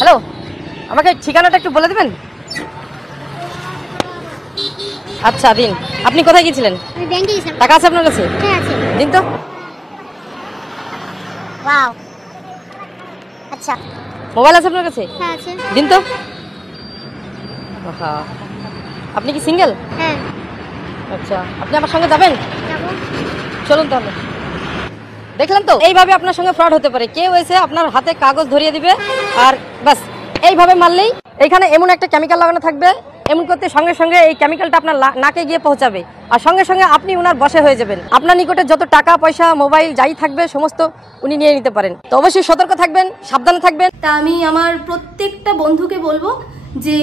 Hello, আমাকে ঠিকানাটা একটু বলে দেবেন? আচ্ছা দিন। আপনি কোথায় গিয়েছিলেন? আমি ব্যাংকে গেছিলাম। টাকা আছে আপনার কাছে? হ্যাঁ আছে। দিন তো। ওয়াও, আচ্ছা। মোবাইল আছে আপনার কাছে? হ্যাঁ আছে। দিন তো। হ্যাঁ, আপনি কি সিঙ্গেল? হ্যাঁ। আচ্ছা, আপনি আমার সঙ্গে যাবেন? যাবো। চলুন তাহলে। দেখলেন তো, এইভাবে আপনার সঙ্গে ফ্রড হতে পারে। কেউ এসে আপনার হাতে কাগজ ধরিয়ে দিবে আর বাস এইভাবে মারলেই এখানে এমন একটা কেমিক্যাল লাগানো থাকবে, এমন করতে সঙ্গে সঙ্গে এই কেমিক্যালটা আপনার নাকে গিয়ে পৌঁছাবে আর সঙ্গে সঙ্গে আপনি ওনার বশে হয়ে যাবেন। আপনার নিকটে যত টাকা পয়সা মোবাইল যাই থাকবে সমস্ত উনি নিয়ে নিতে পারেন। তো অবশ্যই সতর্ক থাকবেন, সাবধানে থাকবেন। তা আমি আমার প্রত্যেকটা বন্ধুকে বলবো যে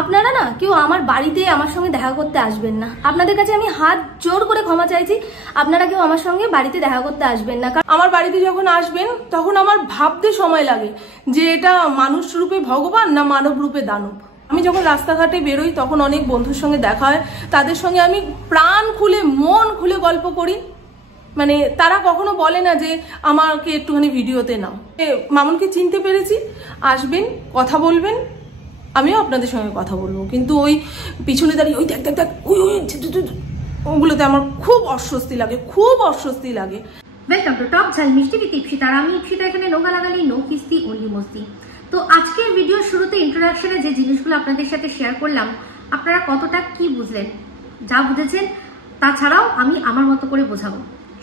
আপনারা না কেউ আমার বাড়িতে আমার সঙ্গে দেখা করতে আসবেন না। আপনাদের কাছে আমি হাত জোর করে ক্ষমা চাইছি, আপনারা কেউ আমার সঙ্গে বাড়িতে দেখা করতে আসবেন না। আমার বাড়িতে যখন আসবেন তখন আমার ভাবতে সময় লাগে যে এটা মানুষ রূপে ভগবান না মানব রূপে দানব। আমি যখন রাস্তাঘাটে বেরোই তখন অনেক বন্ধুর সঙ্গে দেখা হয়, তাদের সঙ্গে আমি প্রাণ খুলে মন খুলে গল্প করি। মানে তারা কখনো বলে না যে আমাকে একটুখানি ভিডিওতে নাও। মামুনকে চিনতে পেরেছি, আসবেন, কথা বলবেন, আমিও আপনাদের সঙ্গে কথা বলবো, কিন্তু ওই পিছনে দাঁড়িয়ে ওই দেখ দেখ দেখ ওগুলোতে আমার খুব অস্বস্তি লাগে, খুব অস্বস্তি লাগে। ওয়েলকাম টু টক ঝাল মিষ্টি উইথ ইপসিতা। আমি ইপসিতা, এখানে নো গালাগালি, নো কিস্তি, অনলি মস্তি। তো আজকের ভিডিওর শুরুতে ইন্ট্রোডাকশনে যে জিনিসগুলো আপনাদের সাথে শেয়ার করলাম, আপনারা কতটা কি বুঝলেন? যা বুঝেছেন তাছাড়াও আমি আমার মতো করে বোঝাবো।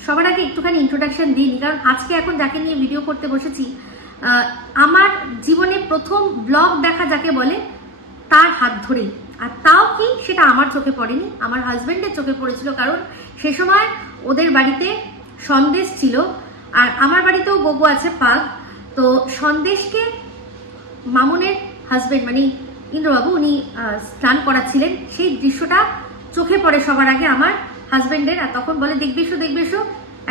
সবার আগে একটুখানি ইন্ট্রোডাকশন দিই, কারণ আজকে এখন যাকে নিয়ে ভিডিও করতে বসেছি, আমার জীবনে প্রথম ব্লগ দেখা যাকে বলে তার হাত ধরেই। আর তাও কি, সেটা আমার চোখে পড়েনি, আমার হাজব্যান্ডের চোখে পড়েছিল। কারণ সে সময় ওদের বাড়িতে সন্দেশ ছিল আর আমার বাড়িতেও গোগো আছে পাগ। তো সন্দেশকে মামুনের হাজব্যান্ড মানে ইন্দ্রবাবু উনি স্নান করাচ্ছিলেন, সেই দৃশ্যটা চোখে পড়ে সবার আগে আমার হাজব্যান্ডের। আর তখন বলে দেখবে এসো, দেখবে এসো,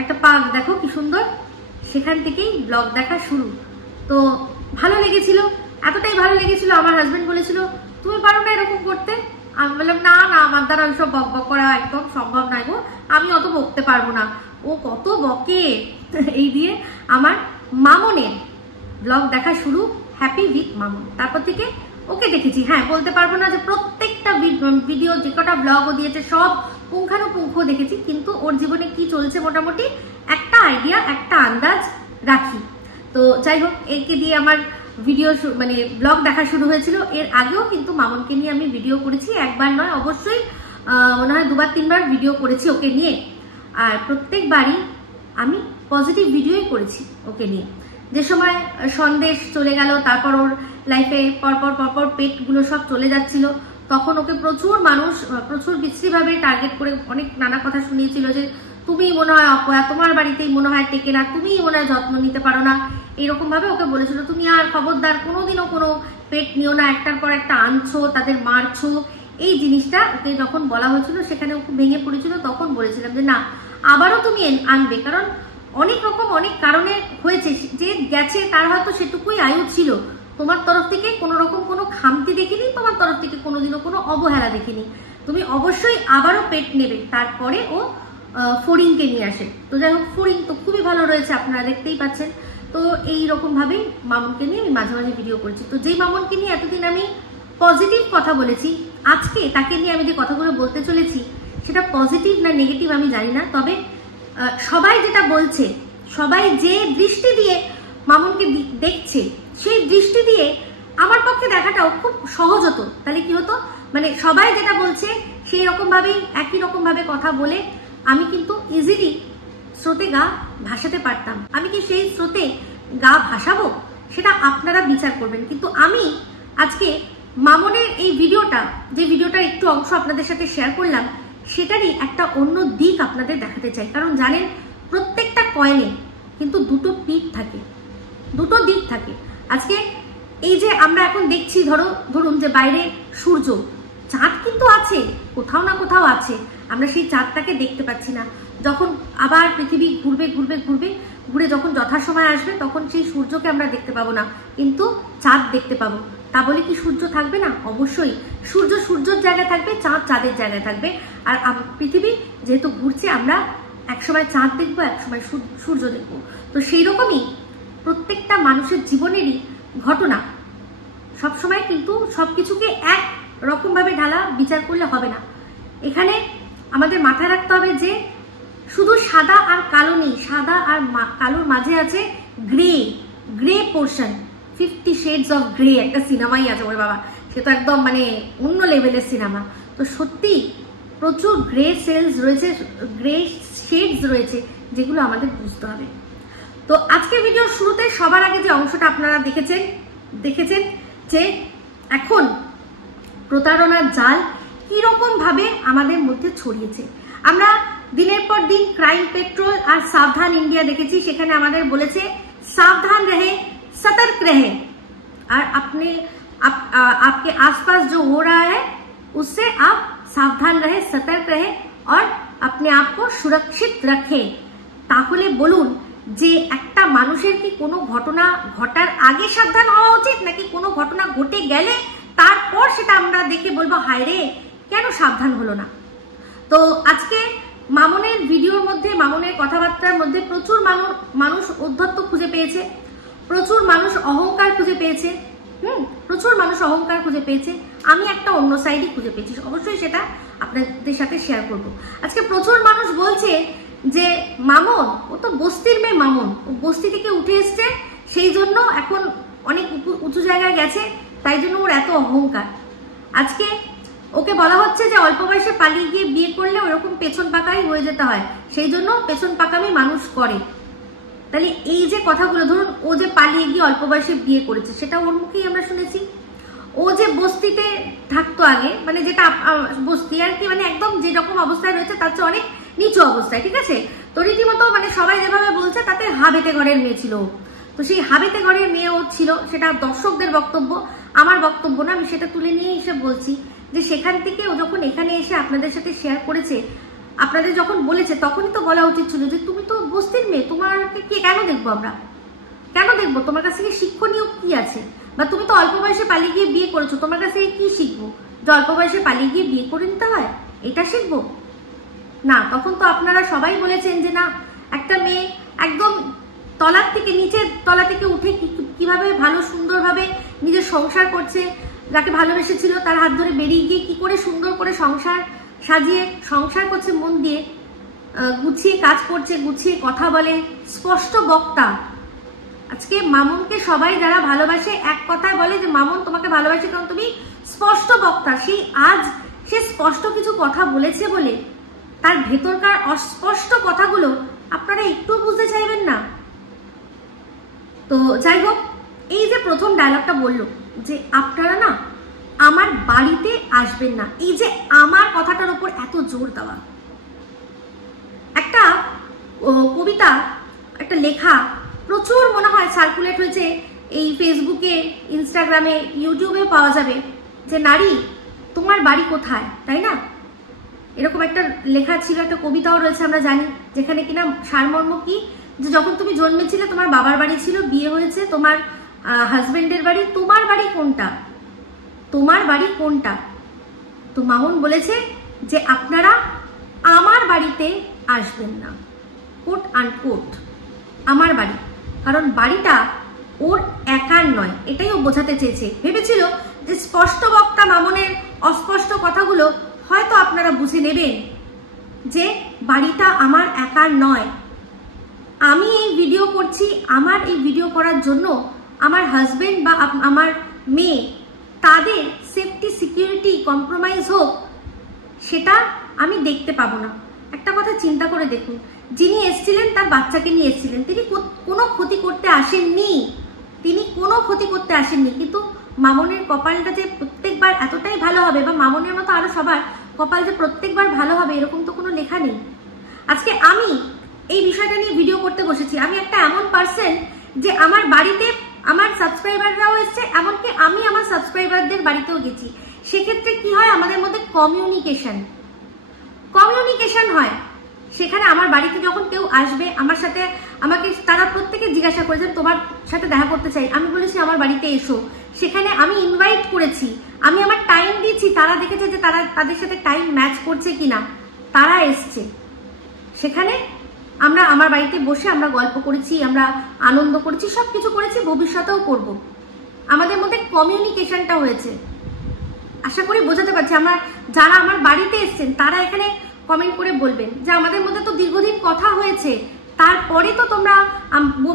একটা পাগ দেখো কি সুন্দর। সেখান থেকেই ব্লগ দেখা শুরু। তো ভালো লেগেছিল, এতটাই ভালো লেগেছিল আমার হাজব্যান্ড বলেছিল তুমি পারো না এরকম করতে? আমি বললাম না না, আমার দ্বারা ওইসব বক বক করা একদম সম্ভব নয় গো, আমি অত বকতে পারবো না। ও কত বকে। এই দিয়ে আমার মামনের ব্লগ দেখা শুরু, হ্যাপি উইথ মামন। তারপর থেকে ওকে দেখেছি। হ্যাঁ, বলতে পারবো না যে প্রত্যেকটা ভিডিও যে কটা ব্লগও দিয়েছে সব পুঙ্খানুপুঙ্খ দেখেছি, কিন্তু ওর জীবনে কি চলছে মোটামুটি একটা আইডিয়া, একটা আন্দাজ রাখি। তো যাই হোক, একে দিয়ে আমার ভিডিও মানে ব্লগ দেখা শুরু হয়েছিল। এর আগেও কিন্তু মামনকে নিয়ে আমি ভিডিও করেছি, একবার নয় অবশ্যই মনে হয় দুবার তিনবার ভিডিও করেছি ওকে নিয়ে। আর প্রত্যেকবারই আমি পজিটিভ ভিডিওই করেছি ওকে নিয়ে। যে সময় সন্দেশ চলে গেল, তারপর ওর লাইফে পরপর পরপর পেটগুলো সব চলে যাচ্ছিল, তখন ওকে প্রচুর মানুষ প্রচুর বিশ্রীভাবে টার্গেট করে অনেক নানা কথা শুনিয়েছিল যে তুমি মনে হয় অপয়া, তোমার বাড়িতেই মনে হয় টেকে না, তুমি মনে হয় যত্ন নিতে পারো না, এইরকম ভাবে ওকে বলেছিল তুমি আর খবরদার কোনোদিনও কোনো পেট নিও না, একটার পর একটা আনছো, তাদের মারছো। এই জিনিসটা ওকে যখন বলা হয়েছিল সেখানে ওকে ভেঙে পড়েছিল। তখন বলেছিলাম যে না, আবারও তুমি আনবে, কারণ অনেক রকম অনেক কারণে হয়েছে, যে গেছে তার হয়তো সেটুকুই আয়ু ছিল। তোমার তরফ থেকে কোনো রকম কোনো খামতি দেখিনি, তোমার তরফ থেকে কোনোদিনও কোনো অবহেলা দেখিনি। তুমি অবশ্যই আবারও পেট নেবে। তারপরে ও ফড়িংকে নিয়ে আসে। তো যাই হোক, ফড়িং তো খুবই ভালো রয়েছে, আপনারা দেখতেই পাচ্ছেন। তো এইরকম ভাবেই মামুনকে নিয়ে আমি মাঝে মাঝে ভিডিও করছি। তো যেই মামুনকে নিয়ে এতদিন আমি পজিটিভ কথা বলেছি, আজকে তাকে নিয়ে আমি যে কথাগুলো বলতে চলেছি সেটা পজিটিভ না নেগেটিভ আমি জানি না, তবে সবাই যেটা বলছে, সবাই যে দৃষ্টি দিয়ে মামুনকে দেখছে, সেই দৃষ্টি দিয়ে আমার পক্ষে দেখাটাও খুব সহজ হতো। তাহলে কি হতো, মানে সবাই যেটা বলছে সেই রকম ভাবেই একই রকম ভাবে কথা বলে আমি কিন্তু ইজিলি স্রোতে গা ভাসাতে পারতাম। আমি কি সেই স্রোতে গা ভাসাবো, সেটা আপনারা বিচার করবেন। কিন্তু আমি আজকে মামনের এই ভিডিওটা, যে ভিডিওটার একটু অংশ আপনাদের সাথে শেয়ার করলাম, সেটারই একটা অন্য দিক আপনাদের দেখাতে চাই। কারণ জানেন, প্রত্যেকটা কয়েনে কিন্তু দুটো পিঠ থাকে, দুটো দিক থাকে। আজকে এই যে আমরা এখন দেখছি, ধরুন যে বাইরে সূর্য, চাঁদ কিন্তু আছে, কোথাও না কোথাও আছে, আমরা সেই চাঁদটাকে দেখতে পাচ্ছি না। যখন আবার পৃথিবী ঘুরবে ঘুরবে ঘুরবে ঘুরে যখন যথাসময় আসবে, তখন সেই সূর্যকে আমরা দেখতে পাবো না, কিন্তু চাঁদ দেখতে পাবো। তা বলে কি সূর্য থাকবে না? অবশ্যই সূর্য সূর্যের জায়গায় থাকবে, চাঁদ চাঁদের জায়গায় থাকবে। আর পৃথিবী যেহেতু ঘুরছে, আমরা একসময় চাঁদ দেখবো, একসময় সূর্য দেখবো। তো সেই রকমই প্রত্যেকটা মানুষের জীবনেরই ঘটনা সবসময় কিন্তু সবকিছুকে এক রকম ভাবে ঢালা বিচার করলে হবে না। এখানে আমাদের মাথায় রাখতে হবে যে শুধু সাদা আর কালো নেই, সাদা আর কালোর মাঝে আছে grey portion. 50 shades of grey একটা সিনেমাই আছে ওরে বাবা, সে তো একদম মানে অন্য লেভেলের সিনেমা। তো সত্যি প্রচুর গ্রে সেলস রয়েছে, গ্রে শেডস রয়েছে, যেগুলো আমাদের বুঝতে হবে। তো আজকের ভিডিওর শুরুতে সবার আগে যে অংশটা আপনারা দেখেছেন যে এখন প্রতারণার জাল কিরকম ভাবে আমাদের মধ্যে ছড়িয়েছে। আমরা দিনের পর দিন ক্রাইম পেট্রোল আর সাবধান ইন্ডিয়া দেখেছি, সেখানে আমাদের বলেছে सावधान रहे, सतर्क रहे, और आपके आसपास जो हो रहा है उससे आप सावधान रहे, सतर्क रहे और अपने आप को सुरक्षित रखे। তাহলে বলুন যে একটা মানুষের কি কোনো ঘটনা ঘটার আগে সাবধান হওয়া উচিত, নাকি কোনো ঘটনা ঘটে গেলে তারপর সেটা আমরা দেখে বলবো হায় রে কেন সাবধান হলো না। তো আজকে মামুনের ভিডিওর মধ্যে, মামুনের কথাবার্তার মধ্যে প্রচুর মানুষ উদ্ধত্ত খুঁজে পেয়েছে, প্রচুর মানুষ অহংকার খুঁজে পেয়েছে, প্রচুর মানুষ অহংকার খুঁজে পেয়েছে। আমি একটা অন্য সাইডই খুঁজে পেয়েছি, অবশ্যই সেটা আপনাদের সাথে শেয়ার করব। আজকে প্রচুর মানুষ বলছে যে মামুন ও তো বস্তির মেয়ে, মামুন ও বস্তি থেকে উঠে এসছে, সেই জন্য এখন অনেক উঁচু জায়গায় গেছে, তাই জন্য ওর এত অহংকার। আজকে ওকে বলা হচ্ছে যে অল্প বয়সে পালিয়ে গিয়ে বিয়ে করলে ওরকম পেছন পাকাই হয়ে যেতে হয়, সেই জন্য পেছন পাকামি মানুষ করে। তাহলে এই যে কথাগুলো, ধরুন ও যে পালিয়ে গিয়ে অল্প বয়সে বিয়ে করেছে সেটা ওর মুখেই আমরা শুনেছি। ও যে বস্তিতে থাকতো আগে, মানে যেটা বস্তি আর কি, মানে একদম যেরকম অবস্থায় রয়েছে তার চেয়ে অনেক নিচু অবস্থায়, ঠিক আছে। তো রীতিমতো মানে সবাই যেভাবে বলছে তাতে হাবেতে ঘরের মেয়ে ছিল। তো সেই হাবেতে ঘরের মেয়ে ও ছিল, সেটা দর্শকদের বক্তব্য, আমার বক্তব্য না, আমি সেটা তুলে নিয়ে এসে বলছি যে সেখান থেকে ও যখন এখানে এসে আপনাদের সাথে শেয়ার করেছে, আপনাদের যখন বলেছে তখনই তো বলা উচিত ছিল যে তুমি তো বস্তির মেয়ে, তোমাকে কে কেন দেখবো, আমরা কেন দেখবো, তোমার কাছ থেকে শিক্ষণীয় কি আছে, বা তুমি তো অল্প বয়সে পালিয়ে গিয়ে বিয়ে করেছো, তোমার কাছ থেকে কি শিখবো, যে অল্প বয়সে পালিয়ে গিয়ে বিয়ে করে নিতে হয় এটা শিখবো না। তখন তো আপনারা সবাই বলেছেন যে না, একটা মেয়ে একদম তলার থেকে, নিচের তলা থেকে উঠে কিভাবে ভালো সুন্দরভাবে নিজের সংসার করছে, যাকে ভালোবেসেছিল তার হাত ধরে বেরিয়ে গিয়ে কি করে সুন্দর করে সংসার সাজিয়ে সংসার করছে, মন দিয়ে গুছিয়ে কাজ করছে, গুছিয়ে কথা বলে, স্পষ্ট বক্তা। আজকে মামুনকে সবাই যারা ভালোবাসে এক কথায় বলে যে মামুন তোমাকে ভালোবাসে কারণ তুমি স্পষ্ট বক্তা। সেই আজ সে স্পষ্ট কিছু কথা বলেছে বলে তার ভেতরকার অস্পষ্ট কথাগুলো আপনারা একটু বুঝতে চাইবেন না। তো যাই হোক, এই যে প্রথম ডায়লগটা বললো যে আপনারা না আমার বাড়িতে আসবেন না, এই যে আমার কথাটার উপর এত জোর দেওয়া। একটা কবিতা, একটা লেখা প্রচুর মনে হয় সার্কুলেট হয়েছে, এই ফেসবুকে, ইনস্টাগ্রামে, ইউটিউবে পাওয়া যাবে, যে নারী তোমার বাড়ি কোথায়, তাই না? এরকম একটা লেখা ছিল, একটা কবিতাও রয়েছে আমরা জানি, যেখানে কিনা সারমর্ম কি, যে যখন তুমি জন্মেছিলে তোমার বাবার বাড়ি ছিল, বিয়ে হয়েছে তোমার হাজবেন্ডের বাড়ি, তোমার বাড়ি কোনটা, তোমার বাড়ি কোনটা? তো মামুন বলেছে যে আপনারা আমার বাড়িতে আসবেন না, কোট আনকোট আমার বাড়ি, কারণ বাড়িটা ওর একার নয়, এটাই ও বোঝাতে চেয়েছে। ভেবেছিল যে স্পষ্ট বক্তা মামুনের অস্পষ্ট কথাগুলো হয়তো আপনারা বুঝে নেবেন, যে বাড়িটা আমার একার নয়, আমি এই ভিডিও করছি, আমার এই ভিডিও করার জন্য আমার হাজবেন্ড বা আমার মেয়ে তাদের সেফটি সিকিউরিটি কম্প্রোমাইজ হোক সেটা আমি দেখতে পাবো না। একটা কথা চিন্তা করে দেখুন, যিনি এসেছিলেন তার বাচ্চাকে নিয়ে এসেছিলেন, তিনি কোনো ক্ষতি করতে আসেননি, কিন্তু মামুনের কপালটা যে প্রত্যেকবার এতটাই ভালো হবে, বা মামুনের মতো আরো সবার কপাল যে প্রত্যেকবার ভালো হবে এরকম তো কোনো লেখা নেই। আজকে আমি এই বিষয়টা নিয়ে ভিডিও করতে বসেছি, আমি একটা এমন পার্সন যে আমার বাড়িতে আমার সাবস্ক্রাইবাররাও এসছে, এমনকি আমি আমার সাবস্ক্রাইবারদের বাড়িতেও গেছি। সেক্ষেত্রে কি হয়, আমাদের মধ্যে কমিউনিকেশন হয়। সেখানে আমার বাড়িতে যখন কেউ আসবে আমার সাথে, আমাকে তারা প্রত্যেকে জিজ্ঞাসা করেছেন তোমার সাথে দেখা করতে চাই, আমি বলেছি আমার বাড়িতে এসো। সেখানে আমি ইনভাইট করেছি, আমি আমার টাইম দিয়েছি, তারা দেখেছে যে তাদের সাথে টাইম ম্যাচ করছে কিনা, তারা এসছে। সেখানে আমরা আমার বাড়িতে বসে আমরা গল্প করেছি, আমরা আনন্দ করেছি, সবকিছু করেছি, ভবিষ্যতেও করব। আমাদের মধ্যে কমিউনিকেশনটা হয়েছে। আশা করি বোঝাতে পারছি। আমার যারা আমার বাড়িতে এসছেন তারা এখানে কমেন্ট করে বলবেন যে আমাদের মধ্যে তো দীর্ঘদিন কথা হয়েছে, তারপরে তো তোমরা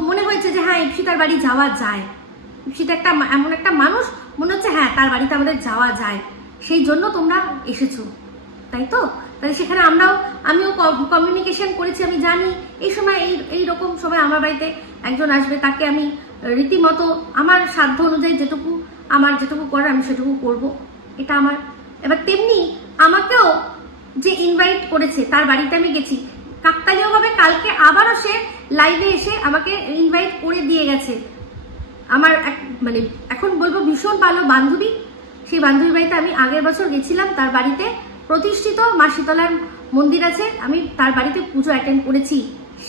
মনে হয়েছে যে হ্যাঁ ইপসিতার বাড়ি যাওয়া যায়। ইপসিতা একটা এমন একটা মানুষ, মনে হচ্ছে হ্যাঁ তার বাড়িতে আমাদের যাওয়া যায়, সেই জন্য তোমরা এসেছো, তাই তো? তাহলে সেখানে আমিও কমিউনিকেশন করেছি। আমি জানি এই সময় এইরকম সময় আমার বাড়িতে একজন আসবে, তাকে আমি রীতিমতো আমার সাধ্য অনুযায়ী যেটুকু করার আমি সেটুকু করব, এটা আমার। এবার তেমনি আমাকেও যে ইনভাইট করেছে তার বাড়িতে আমি গেছি কাকতালীয়ভাবে। কালকে আবারও সে লাইভে এসে আমাকে ইনভাইট করে দিয়ে গেছে। আমার মানে এখন বলবো ভীষণ ভালো বান্ধবী। সেই বান্ধবীর বাড়িতে আমি আগের বছর গেছিলাম, তার বাড়িতে প্রতিষ্ঠিত মা শীতলার মন্দির আছে, আমি তার বাড়িতে পুজো অ্যাটেন্ড করেছি।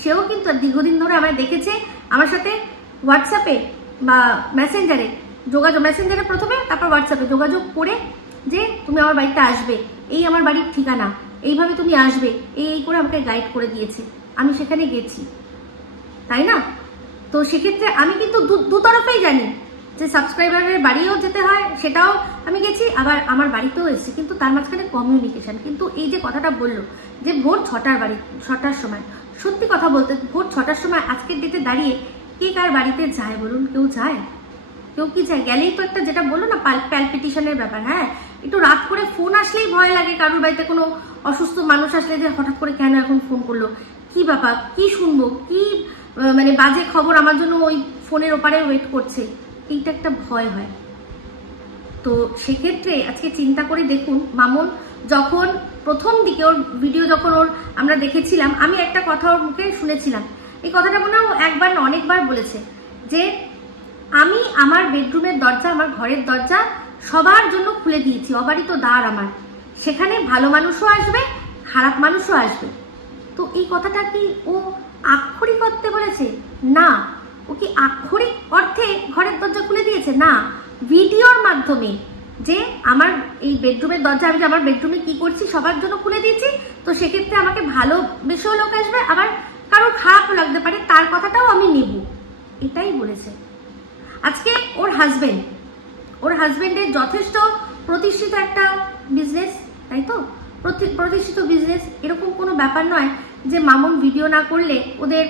সেও কিন্তু দীর্ঘদিন ধরে আমায় দেখেছে, আমার সাথে হোয়াটসঅ্যাপে বা মেসেঞ্জারে প্রথমে, তারপর হোয়াটসঅ্যাপে যোগাযোগ করে যে তুমি আমার বাড়িতে আসবে, এই আমার বাড়ির ঠিকানা, এইভাবে তুমি আসবে, এই করে আমাকে গাইড করে দিয়েছে। আমি সেখানে গেছি, তাই না? তো সেক্ষেত্রে আমি কিন্তু দুতরফেই জানি যে সাবস্ক্রাইবারের বাড়িও যেতে হয়, সেটাও আমি গেছি, আবার আমার বাড়িতেও এসেছি, কিন্তু তার মাঝখানে কমিউনিকেশন। কিন্তু এই যে কথাটা বললো যে ভোর 6টার সময়, সত্যি কথা বলতে ভোর 6টার সময় আজকের ডেটে দাঁড়িয়ে কে কার বাড়িতে যায় বলুন? কেউ যায়? কেউ কি যায়? গেলেই তো একটা যেটা বললো না প্যালপিটেশনের ব্যাপার। হ্যাঁ, একটু রাত করে ফোন আসলেই ভয় লাগে। কারোর বাড়িতে কোনো অসুস্থ মানুষ আসলে যে হঠাৎ করে কেন এখন ফোন করলো, কি ব্যাপার, কি শুনবো, কি মানে বাজে খবর আমার জন্য ওই ফোনের ওপারে ওয়েট করছে, এইটা একটা ভয় হয়। তো সেক্ষেত্রে আজকে চিন্তা করে দেখুন, মামুন যখন প্রথম দিকে ওর ভিডিও যখন আমরা দেখেছিলাম, আমি একটা কথা ওর মুখে শুনেছিলাম, এই কথাটা মনে হয় একবার না অনেকবার বলেছে যে আমি আমার বেডরুমের দরজা, আমার ঘরের দরজা সবার জন্য খুলে দিয়েছি, অবারিত দ্বার আমার, সেখানে ভালো মানুষও আসবে, খারাপ মানুষও আসবে। তো এই কথাটা কি ও আক্ষরিক অর্থে বলেছে? না। ও কি আক্ষরিক অর্থে ঘরের দরজা খুলে দিয়েছে? না, ভিডিওর মাধ্যমে যে আমার এই বেডরুমের দরজা, আমি আমার বেডরুমে কি করছি সবার জন্য খুলে দিয়েছি, তো সেক্ষেত্রে আমাকে ভালোবেসেও লোক আসবে, আবার কারোর খারাপও লাগতে পারে, তার কথাটাও আমি নেব, এটাই বলেছে। আজকে ওর হাজবেন্ডের যথেষ্ট প্রতিষ্ঠিত একটা বিজনেস, তাই তো? প্রতিষ্ঠিত বিজনেস, এরকম কোনো ব্যাপার নয় যে মামুন ভিডিও না করলে ওদের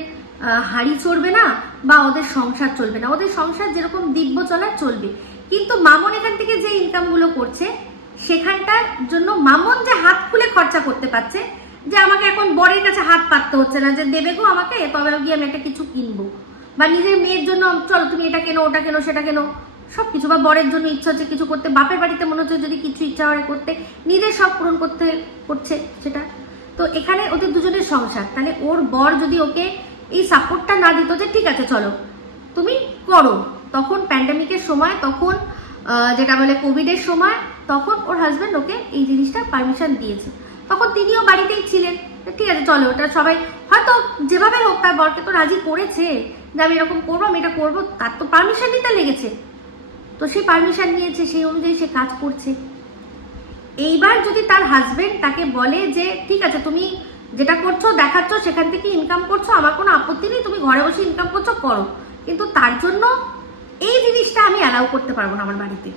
হাড়ি চড়বে না বা ওদের সংসার চলবে না। ওদের সংসার যেরকম দিব্য চলার চলবে, কিন্তু মামুন এখান থেকে যে ইনকামগুলো করছে সেখানটার জন্য মামুন যে হাত খুলে খরচা করতে পারছে, যে আমাকে এখন বরের কাছে হাত পাততে হচ্ছে না যে দেবে গো আমাকে, তবে গিয়ে আমি একটা কিছু কিনবো, বা নিজের মেয়ের জন্য চলো তুমি এটা কেনো, ওটা কেনো, সেটা কেনো, সবকিছু, বা বরের জন্য ইচ্ছা হচ্ছে কিছু করতে, বাপের বাড়িতে মনে হচ্ছে যদি কিছু ইচ্ছা হয় করতে, নিজের সব পূরণ করছে সেটা। তো এখানে ওদের দুজনের সংসার, তাহলে ওর বর যদি ওকে এই সাপোর্টটা না দিত যে ঠিক আছে চলো তুমি করো, তখন প্যান্ডামিকের সময়, তখন যেটা বলে কোভিডের সময়, তখন ওর হাজব্যান্ড ওকে এই জিনিসটা পারমিশন দিয়েছে, তখন তিনিও বাড়িতেই ছিলেন, ঠিক আছে চলো, ওটা সবাই হয়তো যেভাবে হোক তার বরকে তো রাজি করেছে যে আমি এরকম করবো, আমি এটা করবো, তার তো পারমিশন নিতে লেগেছে, তো সে পারমিশন নিয়েছে, সেই অনুযায়ী সে কাজ করছে। এইবার যদি তার হাজবেন্ড তাকে বলে যে ঠিক আছে তুমি যেটা করছো দেখাচ্ছ, সেখান থেকে ইনকাম করছো, আমার কোনো আপত্তি নেই, তুমি ঘরে বসে ইনকাম করছো করো, কিন্তু তার জন্য এই জিনিসটা আমি অ্যালাউ করতে পারবো না আমার বাড়িতে।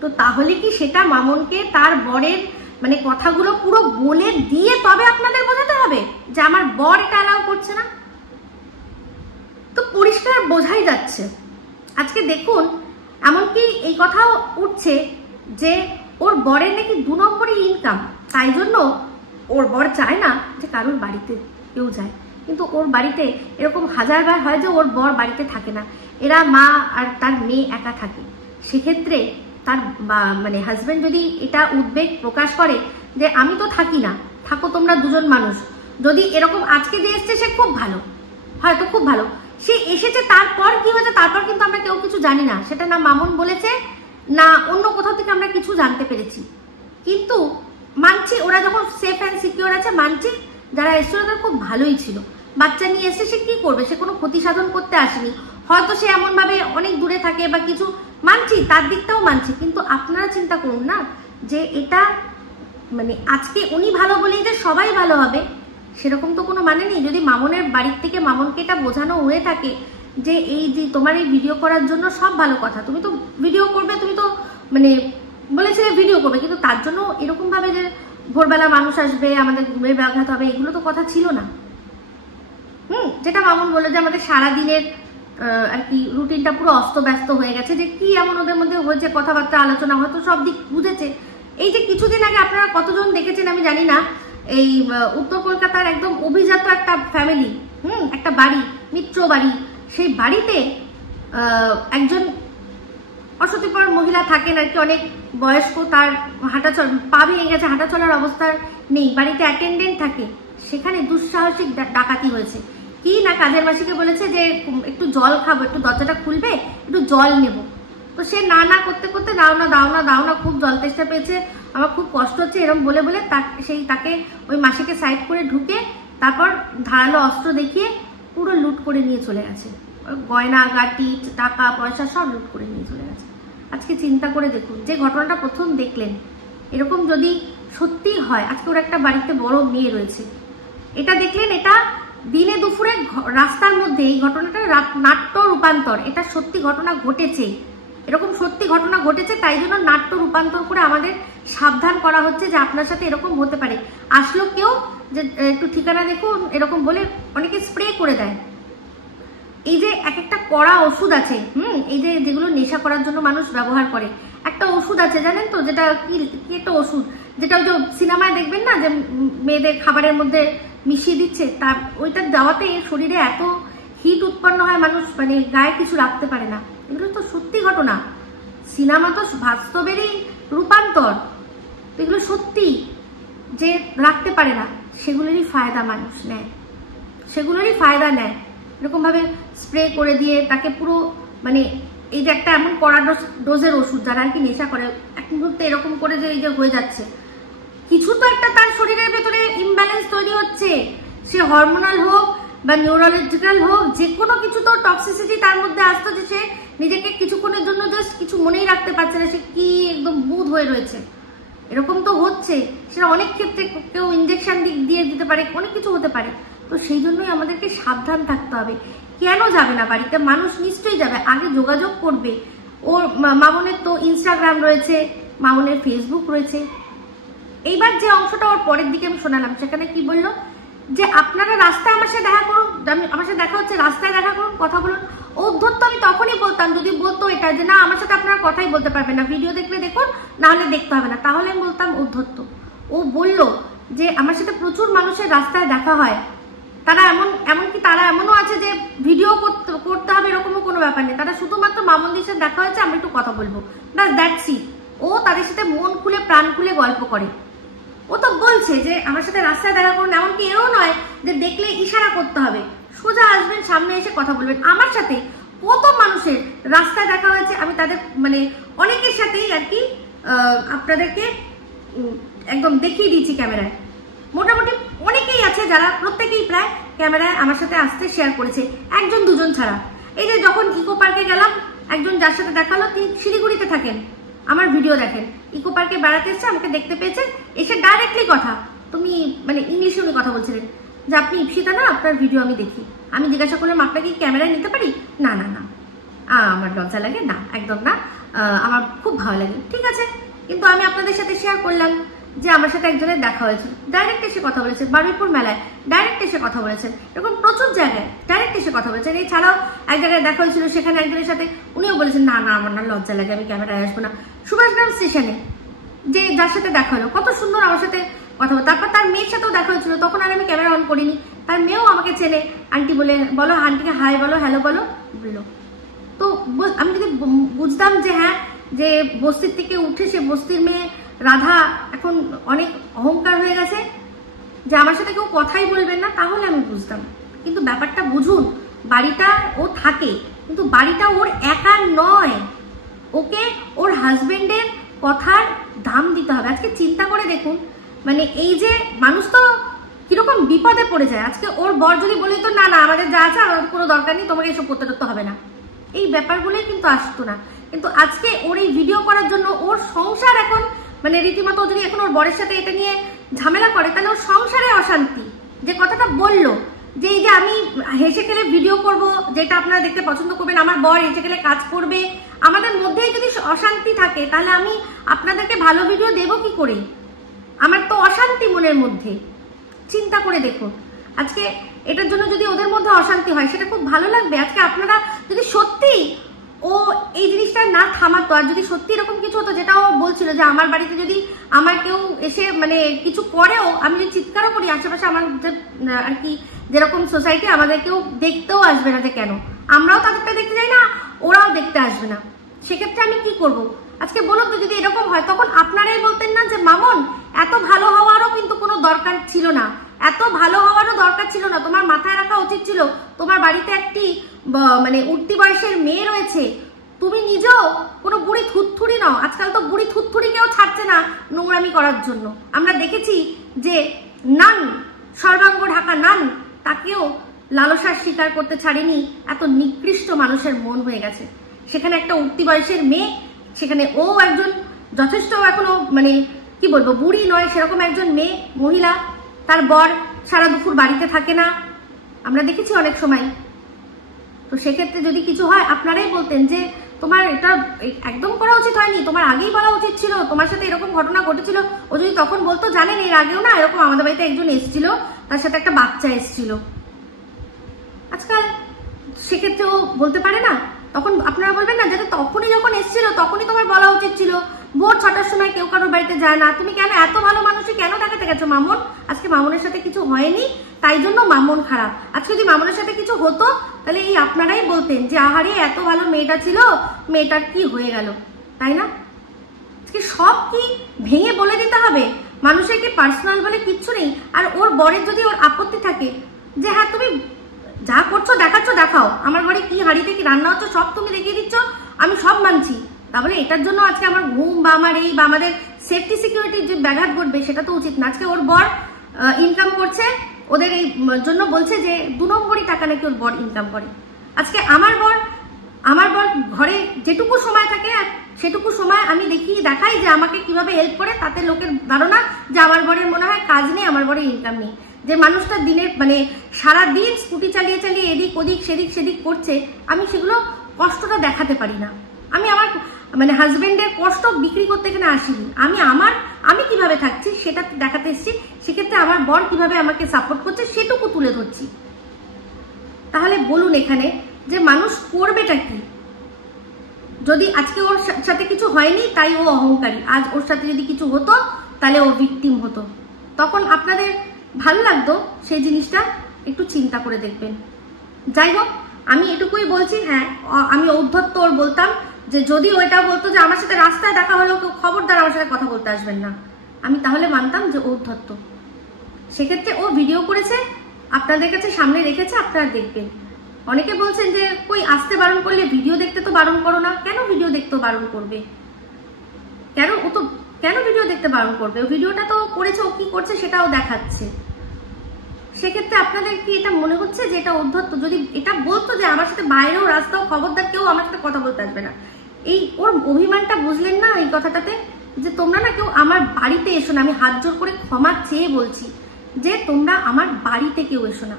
তো তাহলে কি সেটা মামুনকে তার বরের মানে কথাগুলো পুরো বলে দিয়ে তবে আপনাদের বোঝাতে হবে যে আমার বর এটা অ্যালাউ করছে না? তো পরিষ্কার বোঝাই যাচ্ছে। আজকে দেখুন, এমনকি এই কথাও উঠছে যে ওর বরের নাকি 2 নম্বরই ইনকাম, তাই জন্য ওর বর চায় না যে কারোর বাড়িতে কেউ যায়। কিন্তু ওর বাড়িতে এরকম হাজারবার হয় যে ওর বর বাড়িতে থাকে না, এরা মা আর তার মেয়ে একা থাকে। সেক্ষেত্রে তার মানে হাজবেন্ড যদি এটা উদ্বেগ প্রকাশ করে যে আমি তো থাকি না, থাকো তোমরা দুজন মানুষ, যদি এরকম আজকে যে এসছে সে খুব ভালো, হয়তো খুব ভালো, সে এসেছে, তারপর কি হয়েছে তারপর কিন্তু আমরা কেউ কিছু জানি না, সেটা না মামুন বলেছে না অন্য কোথাও থেকে আমরা কিছু জানতে পেরেছি। কিন্তু মানছি ওরা যখন সেফ অ্যান্ড সিকিউর আছে, মানছি যারা এসেছিল তারা খুব ভালোই ছিল, বাচ্চা নিয়ে এসে সে কি করবে, সে কোনো ক্ষতি সাধন করতে আসেনি, হয়তো সে এমন ভাবে অনেক দূরে থাকে বা কিছু, মানছি তার দিকটাও মানছি, কিন্তু আপনারা চিন্তা করুন না যে এটা মানে আজকে উনি ভালো বলেই যে সবাই ভালো হবে সেরকম তো কোনো মানে নেই। যদি মামুনের বাড়ির থেকে মামুনকে এটা বোঝানো হয়ে থাকে যে এই যে তোমার এই ভিডিও করার জন্য সব ভালো কথা, তুমি তো ভিডিও করবে, তুমি তো মানে বলেছিলে ভিডিও করবে, কিন্তু তার জন্য এরকম ভাবে যে ভোরবেলা মানুষ আসবে, আমাদের ঘুমের ব্যাঘাত হবে, এগুলো তো কথা ছিল না। যেটা মামুন বললো যে আমাদের সারাদিনের আর কি রুটিনটা পুরো অস্তব্যস্ত হয়ে গেছে, যে কি এমন ওদের মধ্যে হয়েছে, কথাবার্তা আলোচনা হয়তো সব দিক বুঝেছে। এই যে কিছুদিন আগে আপনারা কতজন দেখেছেন আমি জানি না, এই উত্তর কলকাতার একদম অভিজাত একটা ফ্যামিলি, একটা বাড়ি, মিত্র বাড়ি, সেই বাড়িতে একজন অসতিপর মহিলা থাকেন আর কি, অনেক বয়স্ক, তার পা ভেঙে গেছে, হাঁটা চলার অবস্থা নেই, বাড়িতে অ্যাটেন্ডেন্ট থাকে, সেখানে দুঃসাহসিক ডাকাতি হয়েছে। কি না কাজের মাসিকে বলেছে যে একটু জল খাবো, একটু দরজাটা খুলবে, একটু জল নেব, তো সে না করতে করতে দাও না, খুব জল তেষ্টা পেয়েছে, আমার খুব কষ্ট হচ্ছে, এরকম বলে বলে তাকে ওই মাসিকে সাইড করে ঢুকে তারপর ধারালো অস্ত্র দেখিয়ে পুরো লুট করে নিয়ে চলে গেছে, গয়না গাটি টাকা পয়সা সব লুট করে নিয়ে চলে গেছে। আজকে চিন্তা করে দেখুন, যে ঘটনাটা প্রথম দেখলেন, এরকম যদি সত্যি হয়, আজকে ওর একটা বাড়িতে বড় মেয়ে রয়েছে, এটা দেখলেন, এটা দিনে দুপুরে রাস্তার মধ্যে এই ঘটনাটা নাট্য রূপান্তর, এটা সত্যি ঘটনা ঘটেছে, এরকম সত্যি ঘটনা ঘটেছে, তাই জন্য নাট্য রূপান্তর করে আমাদের সাবধান করা হচ্ছে যে আপনার সাথে এরকম হতে পারে। আসলো কেউ যে একটু ঠিকানা দেখুন এরকম বলে অনেকে স্প্রে করে দেয়। এই যে এক একটা কড়া ওষুধ আছে, এই যে যেগুলো নেশা করার জন্য মানুষ ব্যবহার করে, একটা ওষুধ আছে জানেন তো, যেটা কি একটা ওষুধ, যেটা ওই যে সিনেমায় দেখবেন না যে মেয়েদের খাবারের মধ্যে মিশিয়ে দিচ্ছে, তার ওইটা দেওয়াতে শরীরে এত হিট উৎপন্ন হয়, মানুষ মানে গায়ে কিছু রাখতে পারে না। এগুলো তো সত্যি ঘটনা, সিনেমা তো বাস্তবেরই রূপান্তর, এগুলো সত্যি যে রাখতে পারে না, সেগুলোরই ফায়দা মানুষ নেয়, সেগুলোরই ফায়দা নেয়, এরকম ভাবে স্প্রে করে দিয়ে তাকে পুরো মানে এই যে একটা এমন কড়া ডোজের ওষুধ, যারা আর কি নেশা করে এক মুহূর্তে এরকম করে যে এই যে হয়ে যাচ্ছে, কিছু তো একটা তার শরীরের ভেতরে ইমব্যালেন্স তৈরি হচ্ছে, সে হরমোনাল হোক বা নিউরোলজিক্যাল হোক, যে কোনো কিছু তো টক্সিসিটি তার মধ্যে আসতো, যে সে নিজেকে কিছুক্ষণের জন্য জাস্ট কিছু মনেই রাখতে পারছে না, সে কি একদম বুধ হয়ে রয়েছে, এরকম তো হচ্ছে। সেটা অনেক ক্ষেত্রে কেউ ইঞ্জেকশন দিয়ে দিতে পারে, অনেক কিছু হতে পারে। তো সেই জন্যই আমাদেরকে সাবধান থাকতে হবে। কেন যাবে না বাড়িতে? মানুষ নিশ্চয়ই যাবে, আগে যোগাযোগ করবে। ওর মামনের তো ইনস্টাগ্রাম রয়েছে, মামনের ফেসবুক রয়েছে। এইবার যে অংশটা ওর পরের দিকে আমি শোনালাম, সেখানে কি বললো যে আপনারা রাস্তায় আমার সাথে দেখা করুন, আমার সাথে দেখা হচ্ছে, রাস্তায় দেখা করুন, কথা বলুন। উদ্ধত্ত আমি তখনই বলতাম যদি বলতো এটা যে না আমার সাথে আপনারা কথাই বলতে পারবেন না, ভিডিও দেখলে দেখুন, না হলে দেখতে হবে না, তাহলে আমি বলতাম উদ্ধত্ত। ও বললো যে আমার সাথে প্রচুর মানুষের রাস্তায় দেখা হয়, তারা এমনকি তারা এমনও আছে যে ভিডিও করতে হবে এরকমও কোনো ব্যাপার নেই, তারা শুধুমাত্র মামনদির সাথে দেখা হয়েছে, আমি একটু কথা বলবো, ব্যাস দ্যাটস ইট। ও তাদের সাথে মন খুলে প্রাণ খুলে গল্প করে। ও তো বলছে যে আমার সাথে রাস্তায় দেখা করুন, এমনকি এও নয় যে দেখলে ইশারা করতে হবে, সোজা আসবেন, সামনে এসে কথা বলবেন। আমার সাথে কত মানুষের রাস্তায় দেখা হয়েছে, আমি তাদের মানে অনেকের সাথেই আর কি আপনাদেরকে একদম দেখিয়ে দিয়েছি ক্যামেরায়। মোটামুটি অনেকেই আছে যারা প্রত্যেকেই প্রায় ক্যামেরায় আমার সাথে আসতে শেয়ার করেছে, একজন দুজন ছাড়া। এই যে যখন ইকো পার্কে গেলাম, একজন যার সাথে দেখা হলো তিনি শিলিগুড়িতে থাকেন, আমার ভিডিও দেখেন, ইকো পার্কে বেড়াতে এসছে, আমাকে দেখতে পেয়েছেন, এসে ডাইরেক্টলি কথা, তুমি মানে ইংলিশে উনি কথা বলছিলেন যে আপনি ইপসিতা না, আপনার ভিডিও আমি দেখি। আমি জিজ্ঞাসা করলাম আপনাকে কি ক্যামেরায় নিতে পারি? না না না, আমার লজ্জা লাগে, না একদম না, আমার খুব ভালো লাগে। ঠিক আছে, কিন্তু আমি আপনাদের সাথে শেয়ার করলাম যে আমার সাথে একজনের দেখা হয়েছে, ডাইরেক্ট এসে কথা বলেছেন, বারুইপুর মেলায় ডাইরেক্ট এসে কথা বলেছেন, এরকম প্রচুর জায়গায় ডাইরেক্ট এসে কথা বলেছেন। এছাড়াও এক জায়গায় দেখা হয়েছিল, সেখানে একজনের সাথে উনিও বলেছেন না না আমার না লজ্জা লাগে, আমি ক্যামেরায় আসবো না। সুভাষগ্রাম স্টেশনে যে যার সাথে দেখা হলো, কত সুন্দর আমার সাথে কথা বলো। তারপর তার মেয়ের সাথেও দেখা হয়েছিল, তখন আর আমি ক্যামেরা অন করিনি, তার মেয়েও আমাকে চেনে, আন্টি বলো আন্টিকে হাই বলো, হ্যালো বলো বললো। তো আমি যদি বুঝতাম যে হ্যাঁ, যে বস্তির থেকে উঠে সে বস্তির মেয়ে রাধা এখন অনেক অহংকার হয়ে গেছে, যে আমার সাথে কেউ কথাই বলবেন না, তাহলে আমি বুঝতাম। কিন্তু ব্যাপারটা বুঝুন, বাড়িটা ও থাকে, কিন্তু বাড়িটা ওর একার নয়, ওকে ওর হাজবেন্ডের কথার দাম দিতে হবে। আজকে চিন্তা করে দেখুন, মানে এই যে মানুষ তো কিরকম বিপদে পড়ে যায়। আজকে ওর বর যদি বলি তো না না আমাদের যা আছে আমাদের কোনো দরকার নেই, তোমাকে এসব করতে করতে হবে না, এই ব্যাপারগুলোই কিন্তু আসতো না। কিন্তু আজকে ওর এই ভিডিও করার জন্য ওর সংসার এখন মানে রীতিমতো, যদি এখন ওর বরের সাথে এটা নিয়ে ঝামেলা করে, তাহলে ওর সংসারে অশান্তি। যে কথাটা বললো যে এই যে আমি হেসে খেলে ভিডিও করব, যেটা আপনারা দেখতে পছন্দ করবেন, আমার বর হেসে খেলে কাজ করবে, আমাদের মধ্যেই যদি অশান্তি থাকে তাহলে আমি আপনাদেরকে ভালো ভিডিও দেব কি করে? আমার তো অশান্তি মনের মধ্যে। চিন্তা করে দেখুন, আজকে এটার জন্য যদি ওদের মধ্যে অশান্তি হয় সেটা খুব ভালো লাগবে? আজকে আপনারা যদি সত্যি ও এই জিনিসটা না থামাতো, আর যদি সত্যি এরকম কিছু হতো, যেটা ও বলছিল যে আমার বাড়িতে যদি আমার কেউ এসে মানে কিছু করেও, আমি যদি চিৎকারও করি, আশেপাশে আমার আর কি যেরকম সোসাইটি, আমাদের কেউ দেখতেও আসবে না। যে কেন? আমরাও তাদেরটা দেখতে যাই না, ওরাও দেখতে আসবে না। সেক্ষেত্রে আমি কি করব? আজকে বলুন তো, যদি এরকম হয় তখন আপনারাই বলতেন না যে মামন এত ভালো হওয়ারও কিন্তু কোনো দরকার ছিল না, এত ভালো হওয়ারও দরকার ছিল না, তোমার মাথায় রাখা উচিত ছিল তোমার বাড়িতে একটি মানে উঠতি বয়সের মেয়ে রয়েছে, তুমি নিজেও কোনো বুড়ি থুতথুড়ি নাও। আজকাল তো বুড়ি থুতথুড়ি কেউ ছাড়ছে না নোংরামি করার জন্য। আমরা দেখেছি যে নান, সর্বাঙ্গ ঢাকা নান, তাকেও লালসার স্বীকার করতে ছাড়েনি, এত নিকৃষ্ট মানুষের মন হয়ে গেছে। সেখানে একটা উঠতি বয়সের মেয়ে, সেখানে ও একজন যথেষ্ট এখনো মানে কি বলবো বুড়ি নয়, সেরকম একজন মেয়ে মহিলা, তার বর সারা দুপুর বাড়িতে থাকে না, আমরা দেখেছি অনেক সময়। তো সেক্ষেত্রে যদি কিছু হয় আপনারাই বলতেন যে তোমার এটা একদম করা উচিত হয়নি, তোমার আগেই বলা উচিত ছিল, তোমার সাথে এরকম ঘটনা ঘটেছিল। ও যদি তখন বলতো জানেন এর আগেও না এরকম আমাদের বাড়িতে একজন এসেছিল, তার সাথে একটা বাচ্চা এসেছিল, আজকাল সেক্ষেত্রে ও বলতে পারে না, তখন আপনারা বলবেন না যাতে তখনই যখন এসেছিল তখনই তোমার বলা উচিত ছিল। ভোর 6টার সময় কেউ কারোর বাড়িতে যায় না, তুমি কেন এত ভালো মানুষই কেন দেখাতে গেছো মামুন? আজকে মামুনের সাথে কিছু হয়নি তাই জন্য মামুন খারাপ। আজকে যদি মামুনের সাথে কিছু হতো তাহলে এই আপনারাই বলতেন যে আহারে এত ভালো মেয়েটা ছিল, মেয়েটার কি হয়ে গেল, তাই না? আজকে সব কি ভেঙে বলে দিতে হবে? মানুষের কি পার্সোনাল বলে কিচ্ছু নেই? আর ওর বরের যদি ওর আপত্তি থাকে যে হ্যাঁ তুমি যা করছো দেখাচ্ছ দেখাও, আমার ঘরে কি হাঁড়িতে কি রান্না হচ্ছে সব তুমি দেখিয়ে দিচ্ছ, আমি সব মানছি, তাহলে এটার জন্য আজকে আমার ঘুম বা আমার এই বা আমাদের সেফটি সিকিউরিটির যে ব্যাঘাত ঘটবে সেটা তো উচিত না। আজকে ওর বর ইনকাম করছে, ওদের এই জন্য বলছে যে 2 নম্বরই টাকা নাকি ওর বর ইনকাম করে। আজকে আমার বর ঘরে যেটুকু সময় থাকে সেটুকু সময় আমি দেখাই যে আমাকে কিভাবে হেল্প করে, তাতে লোকের ধারণা যে আমার বরের মনে হয় কাজ নেই, আমার বরের ইনকাম নেই। যে মানুষটা দিনের মানে সারা দিন স্কুটি চালিয়ে চালিয়ে এদিক ওদিক সেদিক করছে, আমি সেগুলো কষ্টটা দেখাতে পারি না। আমি আমার মানে হাজবেন্ডের কষ্ট বিক্রি করতে এখানে আসিনি, আমি কিভাবে থাকছি সেটা দেখাতে এসেছি। সেক্ষেত্রে আমার বর কিভাবে আমাকে সাপোর্ট করছে সেটুকু তুলে ধরছি। তাহলে বলুন এখানে যে মানুষ করবেটা কি? যদি আজকে ওর সাথে কিছু হয়নি তাই ও অহংকারী, আজ ওর সাথে যদি কিছু হতো তাহলে ও ভিকটিম হতো, তখন আপনাদের ভালো লাগতো? সেই জিনিসটা একটু চিন্তা করে দেখবেন। যাই হোক, আমি এটুকুই বলছি। হ্যাঁ, আমি ঔদ্ধত্য ওর বলতাম যে যদি ওইটা বলতো যে আমার সাথে রাস্তায় দেখা হলেও কেউ খবরদার আমার সাথে কথা বলতে আসবেন না, আমি তাহলে মানতাম যে ঔদ্ধত্য। সেক্ষেত্রে ও ভিডিও করেছে, আপনাদের কাছে সামনে রেখেছে, আপনারা দেখবেন। অনেকে বলছেন যে কই আসতে বারণ করলে ভিডিও দেখতে তো বারণ করো না, কেন ভিডিও দেখতে বারণ করবে? কেন ভিডিও দেখতে বারণ করবে? ও ভিডিওটা তো করেছে, ও কি করছে সেটাও দেখাচ্ছে। সেক্ষেত্রে আপনাদের কি এটা মনে হচ্ছে যে এটা ঔদ্ধত্য? যদি এটা বলতো যে আমার সাথে বাইরেও রাস্তাও খবরদার কেউ আমার সাথে কথা বলতে আসবে না, এই ওর অভিমানটা বুঝলেন না এই কথাটাতে? যে তোমরা না কেউ আমার বাড়িতে এসো না, আমি হাত জোর করে ক্ষমা চেয়ে বলছি যে তোমরা আমার বাড়িতে কেউ এসো না।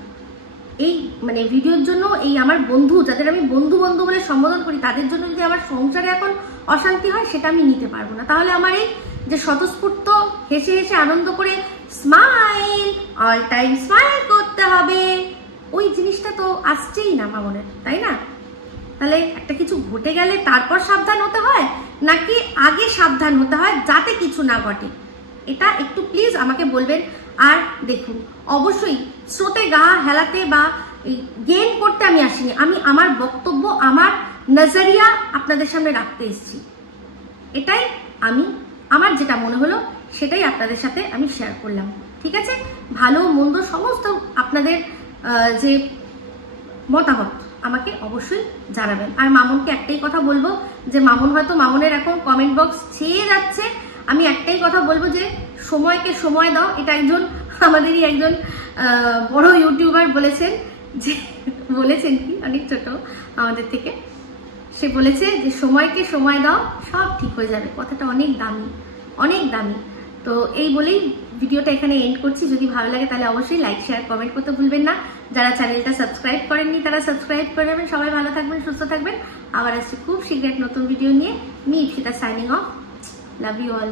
এই মানে ভিডিওর জন্য এই আমার বন্ধু, যাদের আমি বন্ধু বলে সম্বোধন করি, তাদের জন্য যদি আমার সংসারে এখন অশান্তি হয় সেটা আমি নিতে পারবো না। তাহলে আমার এই যে স্বতঃস্ফূর্ত হেসে হেসে আনন্দ করে স্মাইল, অল টাইম স্মাইল করতে হবে, ওই জিনিসটা তো আসছেই না মামনের, তাই না? তাহলে একটা কিছু ঘটে গেলে তারপর সাবধান হতে হয়, নাকি আগে সাবধান হতে হয় যাতে কিছু না ঘটে? এটা একটু প্লিজ আমাকে বলবেন। আর দেখুন, অবশ্যই স্রোতে গা হেলাতে বা গেম করতে আমি আসিনি, আমি আমার বক্তব্য, আমার নজরিয়া আপনাদের সামনে রাখতে এসেছি। এটাই আমার যেটা মনে হলো সেটাই আপনাদের সাথে আমি শেয়ার করলাম, ঠিক আছে? ভালো মন্দ সমস্ত আপনাদের যে মতামত আমাকে অবশ্যই জানাবেন। আর মামুনকে একটাই কথা বলবো যে মামুনের এখন কমেন্ট বক্স ছেয়ে যাচ্ছে। আমি একটাই কথা বলবো যে সময়কে সময় দাও। এটা আমাদেরই একজন বড় ইউটিউবার বলেছেন কি অনেক ছোট আমাদের থেকে, সে বলেছে যে সময়কে সময় দাও, সব ঠিক হয়ে যাবে। কথাটা অনেক দামি। তো এই বলেই ভিডিওটা এখানে এন্ড করছি। যদি ভালো লাগে তাহলে অবশ্যই লাইক শেয়ার কমেন্ট করতে ভুলবেন না। যারা চ্যানেলটা সাবস্ক্রাইব করেননি তারা সাবস্ক্রাইব করে নেবেন। সবাই ভালো থাকবেন, সুস্থ থাকবেন। আবার আসছি খুব শীঘ্র এক নতুন ভিডিও নিয়ে। Me Ipsita signing off. Love you all.